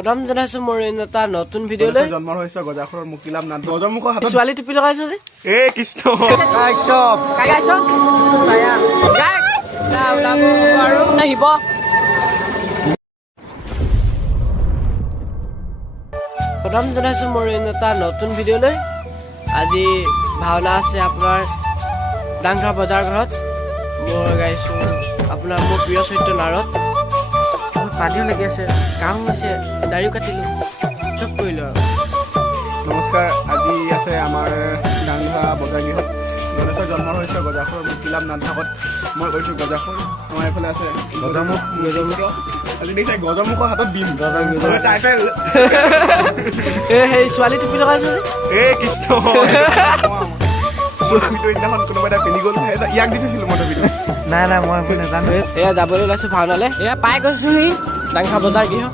প্ৰথম জনাইছো মোৰ এটা নতুন ভিডিঅ'লৈ জন্মৰ হৈছে গজাখৰৰ মুকিলাম নাথ গজমুখৰ হাতত ছোৱালী টুপি লগাইছো যে এ কৃষ্ণ গাইছ আৰু আহিব প্ৰথম জনাইছো মোৰ এটা নতুন ভিডিঅ'লৈ আজি ভাওনা আছে আপোনাৰ ডাংৰা বজাৰ ঘৰত মই গাইছো আপোনাৰ মোৰ প্ৰিয় চৰিত্ৰ নাৰদ পানীও লাগি আছে কাম হৈছে দাড়িও কাটিলো চব কৰিলো আৰু নমস্কাৰ আজি আছে আমাৰ ডাংৰা বজাৰ গৃহত গণেশৰ জন্মৰ হৈছে গজাখৰৰ মুকিলাম নাথ ভাগত মই কৈছোঁ গজাখৰ আমাৰ এইফালে আছে গজমুখ আজি দেখিছে গজমুখৰ হাতত দিম টাইটেল সেই ছোৱালী টুপি লগাইছে যে এ কৃষ্ণ সেইদিনাখন কোনোবা এটা পিন্ধি গ'ল ইয়াক দি থৈছিলোঁ মই ভিডিঅ' নাই মই নাজানো এয়া যাবলৈ ওলাইছো ভাওনালে এয়া পাই গৈছোহি ডাংৰা বজাৰ গৃহ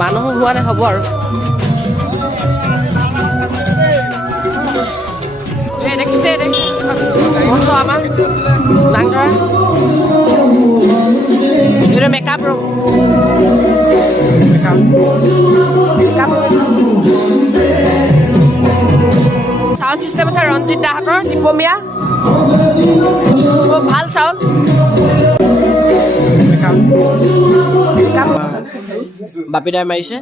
মানুহো হোৱা নাই হ'ব আৰু দেখিছে আমাৰ ডাংৰা এইটো মেকআপ ৰুম সাউন্ড চিষ্টেম আছে ৰঞ্জিত দাহঁতৰ দীপমীয়া ভাল চাউণ্ড বাপিদাই মাৰিছে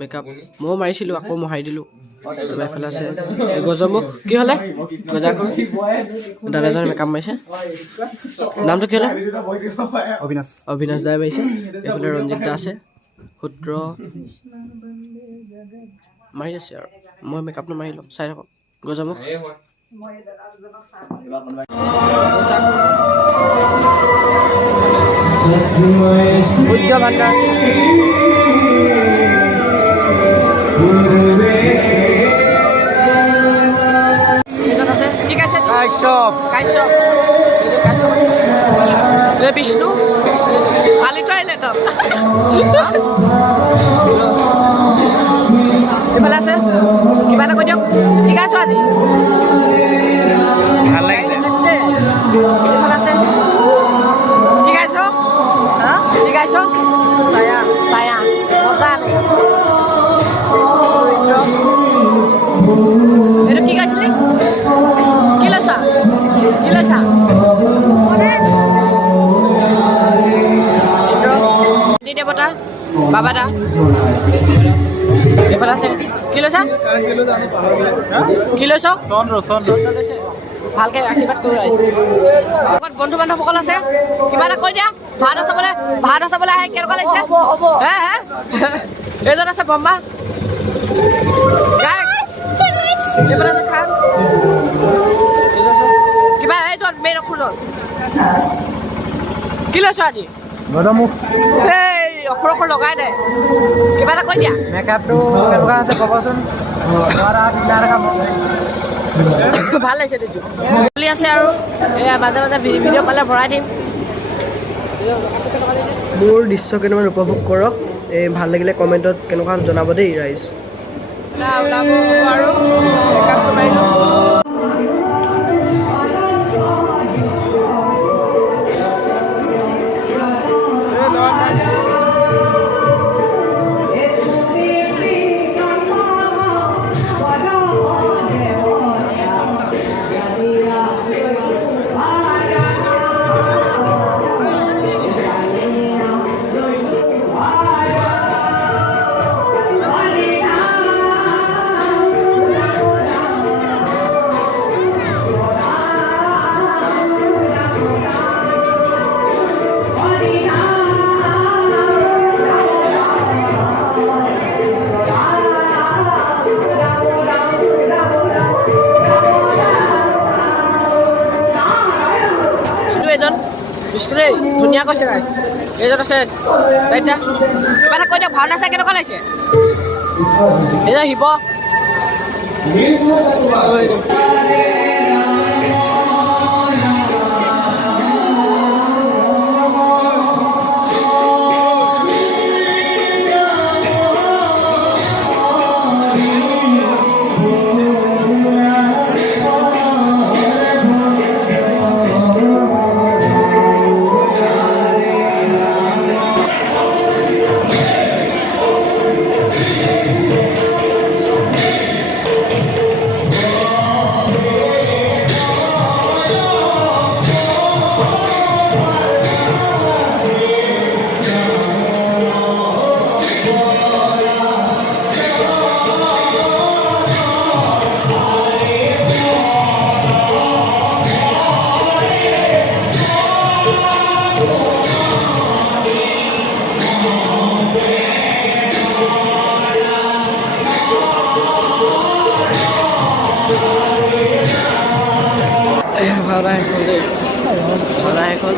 মেকআপ ময়ো মাৰিছিলোঁ আকৌ মই হাৰি দিলোঁ তাৰপৰা এইফালে আছে গজমুখ কি হ'লে গজাখৰ দাদাজনে মেকআপ মাৰিছে নামটো কি হ'লে অবিনাশ দাই মাৰিছে এইফালে ৰঞ্জিত দা আছে সূত্ৰ মাৰি আছে আৰু মই মেকআপটো মাৰি লওঁ চাই থাকক গজমুখ সূৰ্য ভাণ্ডাৰ এজন আছে ঠিক আছে কাশ্যপ বিষ্ণু কালিতো আহিলে তো এইফালে আছে কিবা এটা কৈ দিয়ক ঠিক আছে আজি ভাল লাগিলে এইফালে আছে ঠিক আছে ঠিক আছে ছায়া মজা এইটো কি কৈছিলি কি লৈছা দেৱতা বাবা দা এইফালে আছে কি লৈছা ভালকে আশীৰ্বাদ কৰি আহিছে বন্ধু বান্ধৱসকল আছে কিবা এটা কৈ দিয়া ভাওনা চাবলৈ আহে কেনেকুৱা লাগিছে হে এইজন আছে বম্বা এইফালে আছে খান কিবা এইজন মেইন অসুৰজন কি লৈছ আজি এই অসুৰ লগাই দে কিবা এটা কৈ দিয়া মেকআপটো কেনেকুৱা আছে ক'বচোন ভাল লাগিছে দেখিছোঁ চলি আছে আৰু এয়া মাজে মাজে ভিডিঅ' পালে ভৰাই দিম মোৰ দৃশ্য কেইটামান উপভোগ কৰক এই ভাল লাগিলে কমেণ্টত কেনেকুৱা জনাব দেই ৰাইজ আৰু মেকআপটো মাৰি লওঁ ধুনীয়া কৈছে এইজন আছে কিবা এটা কৈ দিয়ক ভাওনা চাই কেনেকুৱা লাগিছে এইজন শিৱ ভাওনা এখন দেই ভাওনা এখন